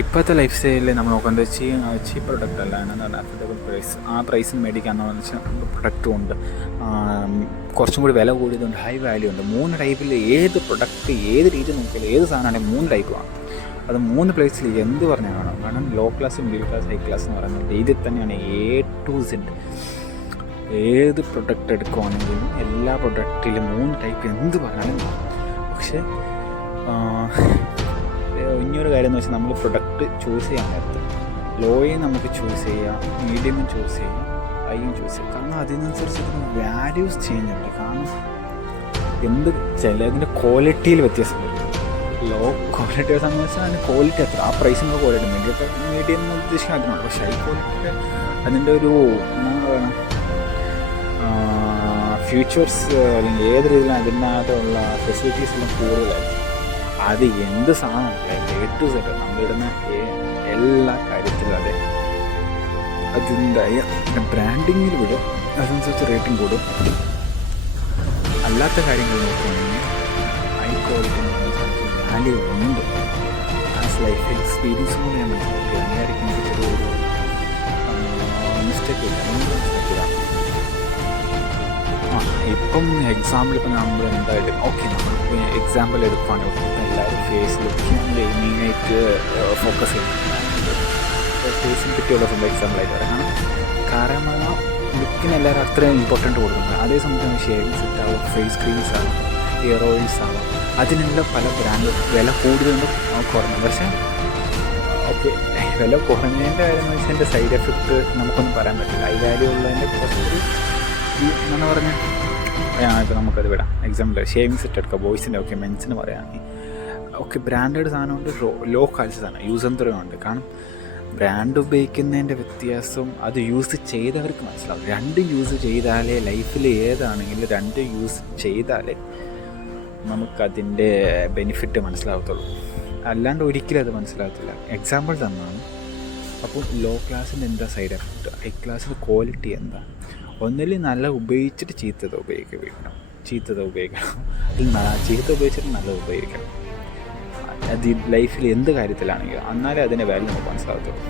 ഇപ്പോഴത്തെ ലൈഫ് സ്റ്റൈലിൽ നമ്മൾ നോക്കുന്നത് ചീപ്പ് പ്രൊഡക്റ്റ് അല്ല, എന്ന് പറഞ്ഞാൽ അഫോർഡബിൾ പ്രൈസ്. ആ പ്രൈസിന് മേടിക്കാമെന്ന് വെച്ചാൽ പ്രൊഡക്റ്റും ഉണ്ട്, കുറച്ചും കൂടി വില കൂടിയതുണ്ട്, ഹൈ വാല്യൂ ഉണ്ട്. 3 ടൈപ്പിൽ ഏത് പ്രൊഡക്റ്റ് ഏത് രീതി നോക്കിയാലും ഏത് സാധനമാണെങ്കിൽ 3 ടൈപ്പ് കാണും. അത് 3 പ്ലേസിൽ എന്ത് പറഞ്ഞാൽ കാണും. കാരണം low class, middle class, high class എന്ന് പറയുന്നത് രീതിയിൽ തന്നെയാണ് A to Z. ഏത് പ്രൊഡക്റ്റ് എടുക്കുവാണെങ്കിലും എല്ലാ പ്രൊഡക്റ്റിലും 3 ടൈപ്പ് എന്ത് പറഞ്ഞാലും കാണും. പക്ഷേ ഇനിയൊരു കാര്യം എന്ന് വെച്ചാൽ നമ്മൾ പ്രൊഡക്റ്റ് ചൂസ് ചെയ്യാൻ നേരത്ത് ലോയും നമുക്ക് ചൂസ് ചെയ്യാം, മീഡിയമും ചൂസ് ചെയ്യാം, ഹൈയും ചൂസ് ചെയ്യാം. കാരണം അതിനനുസരിച്ച് വാല്യൂസ് ചേഞ്ച് ഉണ്ട്. കാരണം ചിലതിൻ്റെ ക്വാളിറ്റിയിൽ വ്യത്യാസം വരും. ലോ ക്വാളിറ്റി സംബന്ധിച്ചാൽ അതിൻ്റെ ക്വാളിറ്റി അത്ര ആ പ്രൈസിൻ്റെ ക്വാളിറ്റി മീഡിയം എന്ന് ഉദ്ദേശിക്കാൻ അതിനുണ്ട്. പക്ഷേ ഹൈ ക്വാളിറ്റി അതിൻ്റെ ഒരു എന്താ പറയുക ഫ്യൂച്ചേഴ്സ് അല്ലെങ്കിൽ ഏത് രീതിയിലും അതിനകത്തുള്ള ഫെസിലിറ്റീസ് എല്ലാം കൂടുതലായിരിക്കും. അത് എന്ത് സാധനമാണ് A to Z നമ്മളിടുന്ന എല്ലാ കാര്യത്തിലും അതെ അതിൻ്റെതായ ബ്രാൻഡിങ്ങിൽ വിടും, അതനുസരിച്ച് റേറ്റിംഗ് കൂടും. അല്ലാത്ത കാര്യങ്ങൾ നോക്കുകയാണെങ്കിൽ ഹൈ ക്വാളിറ്റി വാല്യൂ ഉണ്ട്. ആസ് ലൈഫ് എക്സ്പീരിയൻസ് കൂടി ഞാൻ മനസ്സിലാക്കി. അങ്ങനെയായിരിക്കും എനിക്കൊരു മിസ്റ്റേക്ക് ഇല്ല. ഇപ്പം എക്സാമ്പിൾ ഇപ്പം നമ്മൾ എന്തായാലും നമ്മളിപ്പോൾ എക്സാമ്പിൾ എടുക്കുകയാണെങ്കിൽ എല്ലാവരും ഫേസ് ലുക്കിങ് ഗെയിമിങ്ങായിട്ട് ഫോക്കസ് ചെയ്യുന്നുണ്ട്. ഫേസിനെ പറ്റിയുള്ള സ്വന്തം എക്സാമ്പിളായിട്ട് പറയാം. കാരണം ലുക്കിന് എല്ലാവരും അത്രയും ഇമ്പോർട്ടൻറ്റ് കൊടുക്കുന്നത്. അതേ സമയത്ത് ഷേവിങ് സെറ്റ് ആവും, ഫേസ് ക്രീംസ് ആവും, ഹെയർ ഓയിൽസ് ആവാം, അതിനെല്ലാം പല ബ്രാൻഡ് വില കൂടുതലും കുറഞ്ഞു. പക്ഷേ വില കുറഞ്ഞതിൻ്റെ കാര്യം എന്ന് വെച്ചാൽ എൻ്റെ സൈഡ് എഫക്റ്റ് നമുക്കൊന്നും പറയാൻ പറ്റില്ല. ഹൈ വാല്യൂ ഉള്ളതിൻ്റെ കുറച്ചൊരു എന്നാണ് പറഞ്ഞാൽ ഇപ്പോൾ നമുക്കത് വിടാം. എക്സാമ്പിൾ ഷേവിങ് സെറ്റ് എടുക്കുക, ബോയ്സിൻ്റെ മെൻസിന് പറയുകയാണെങ്കിൽ ബ്രാൻഡഡ് സാധനമുണ്ട്, ലോ ക്വാളിറ്റി സാധനം യൂസ് ആൻഡ് ത്രോ ഉണ്ട്. കാരണം ബ്രാൻഡ് ഉപയോഗിക്കുന്നതിൻ്റെ വ്യത്യാസം അത് യൂസ് ചെയ്തവർക്ക് മനസ്സിലാവും. 2 യൂസ് ചെയ്താലേ ലൈഫിൽ ഏതാണെങ്കിലും 2 യൂസ് ചെയ്താലേ നമുക്കതിൻ്റെ ബെനിഫിറ്റ് മനസ്സിലാകത്തുള്ളൂ. അല്ലാണ്ട് ഒരിക്കലും അത് മനസ്സിലാകത്തില്ല. എക്സാമ്പിൾ തന്നാണ്. അപ്പോൾ ലോ ക്ലാസ്സിൻ്റെ എന്താ സൈഡ് എഫക്റ്റ്, ഹൈ ക്ലാസ്സിൻ്റെ ക്വാളിറ്റി എന്താ. ഒന്നിൽ നല്ല ഉപയോഗിച്ചിട്ട് ചീത്തത് ഉപയോഗിക്കണം, ചീത്തത് ഉപയോഗിക്കണം, ചീത്ത ഉപയോഗിച്ചിട്ട് നല്ലത് ഉപയോഗിക്കണം. അത് ലൈഫിൽ എന്ത് കാര്യത്തിലാണെങ്കിലും എന്നാലേ അതിൻ്റെ വാല്യൂ നമുക്ക് മനസ്സിലാകത്തുള്ളൂ.